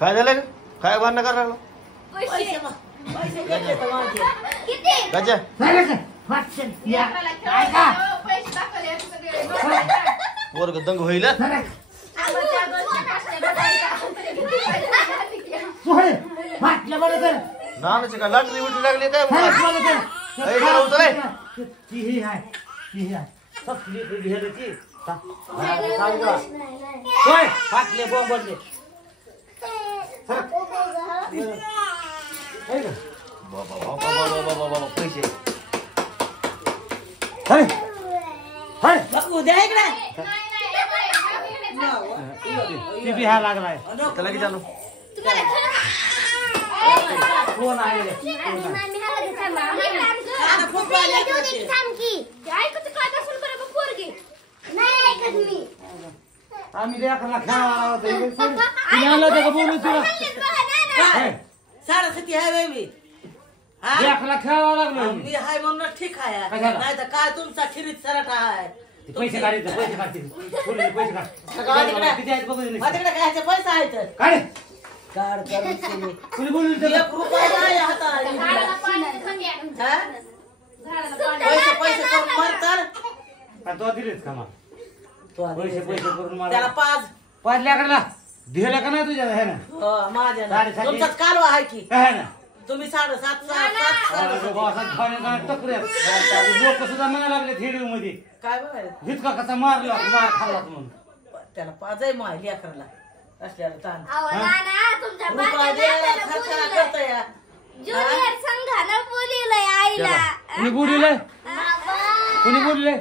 काय झालं काय भांडण करायला लागलं गजा वर्ग दंग होईल नानाची का लाटली उठली लागली काय फाटले बोंबले पैसे बिहा लागलाय त्याला किती आणू कोण आहे आम्ही लेकरला खेळायला बोलू तुला साडेसती आहे मी लेकरला खेळावं लागलं मी हाय म्हणून ठीक आहे नाही तर काय तुमचा खिरीत सराटा आहे पैसे काढायचे पैसे काढतील पैसे काढ किती आहेत बघू माझ्याकडे कायचे पैसे आहेत काढ काढ कुणी बोलू एक रुपया नाही हातात पैसे पैसे करून मारतात तो दिलेच का मग पैसे पैसे करून मार त्याला पाच पाच लेकरला दिलं का नाही तुझ्या आहे ना माझ्या तुमचाच कालवा आहे की आहे ना तुम्ही 7.5 लोक सुद्धा म्हणायला लागले थेडीव मध्ये काय बघायला जितका कसा मारला मार खाल्ला म्हणून त्याला पाच आहे माय लेकरला असल्याला ताण कुणी बोलले कुणी बोलले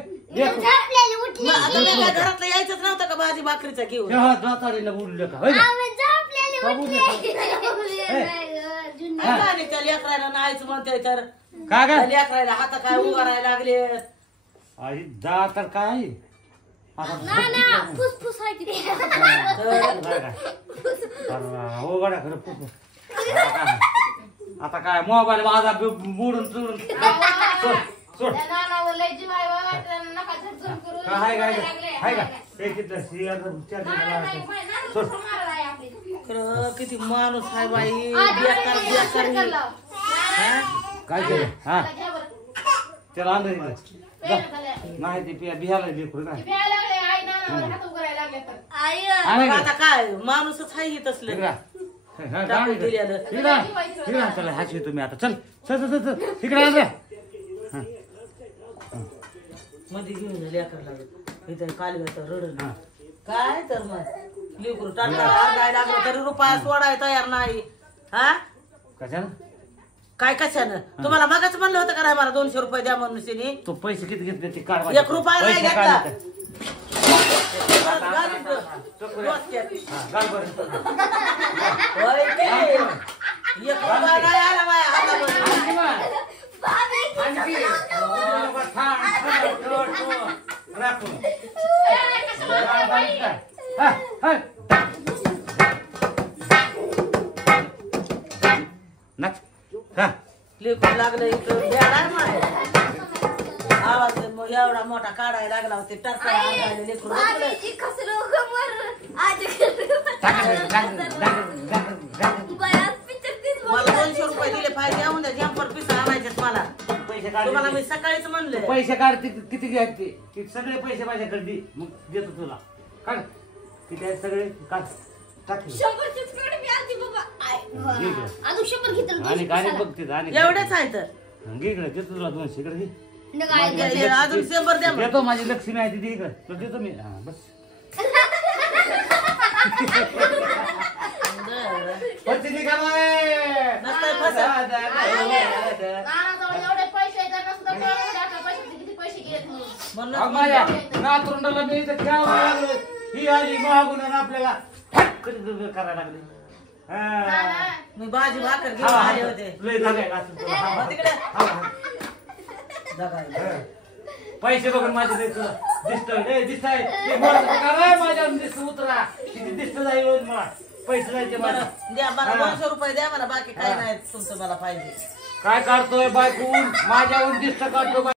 घरातलं यायचंच नव्हतं का भाजी भाकरीचा घेऊन दातारीला बोलले का त्या लेकरायला नाहीच म्हणते तर काय काय लेकरायला हात काय उगारायला लागले आई जा तर काय आता काय मोबाईल माझा मोडून चोरून सोड काय का किती माणूस आहे बाई काय केलं हा त्याला आणलं नाही ते बिहाला लेकरू काय आता काय माणूसच आहे तसलं चला हाची तुम्ही आता चल चल चल चल इकडे आण मध्ये घेऊन लेकरला इथं कालव्याचं रडण काय तर मग लेकरू टाकायला लागलं तरी रुपया सोडाय तयार नाही हा कशाला काय कशानं तुम्हाला मगच म्हणलं होतं का नाही मला 200 रुपये द्या म्हणून शिनी तो पैसे किती घेतले ते काढ 1 रुपया नाही घेतला लेकरू लागलं इकडं आवाज एवढा मोठा काढायला लागला होते टरका लेकरू मला 200 रुपये दिले पाहिजे येऊन द्या जम्पर पिसा आणायचे मला पैसे तुम्हाला मी सकाळीच म्हणले पैसे काढ किती घ्यायचे सगळे पैसे माझ्याकडे दे मग देतो तुला काढ किती आहेत सगळे काढ एवढेच आहे तर इकडे देतो तुला 200 इकडे अजून 100 द्या देतो माझी लक्ष्मी आहे ती इकडे तुला देतो मी बस नातरुंडाला मी इथं खेळायला लागलो ही आली महागुण आपल्याला करायला लागली मी भाजी भाकर घेऊन आले होते पैसे बघून माझे दिसत माझ्या दिसत उतरा किती दिसत जाईल मला पैसे जायचे मला द्या मला 200 रुपये द्या मला बाकी काय नाही तुमचं मला पाहिजे काय काढतोय बायकून माझ्याहून दिसत काढतो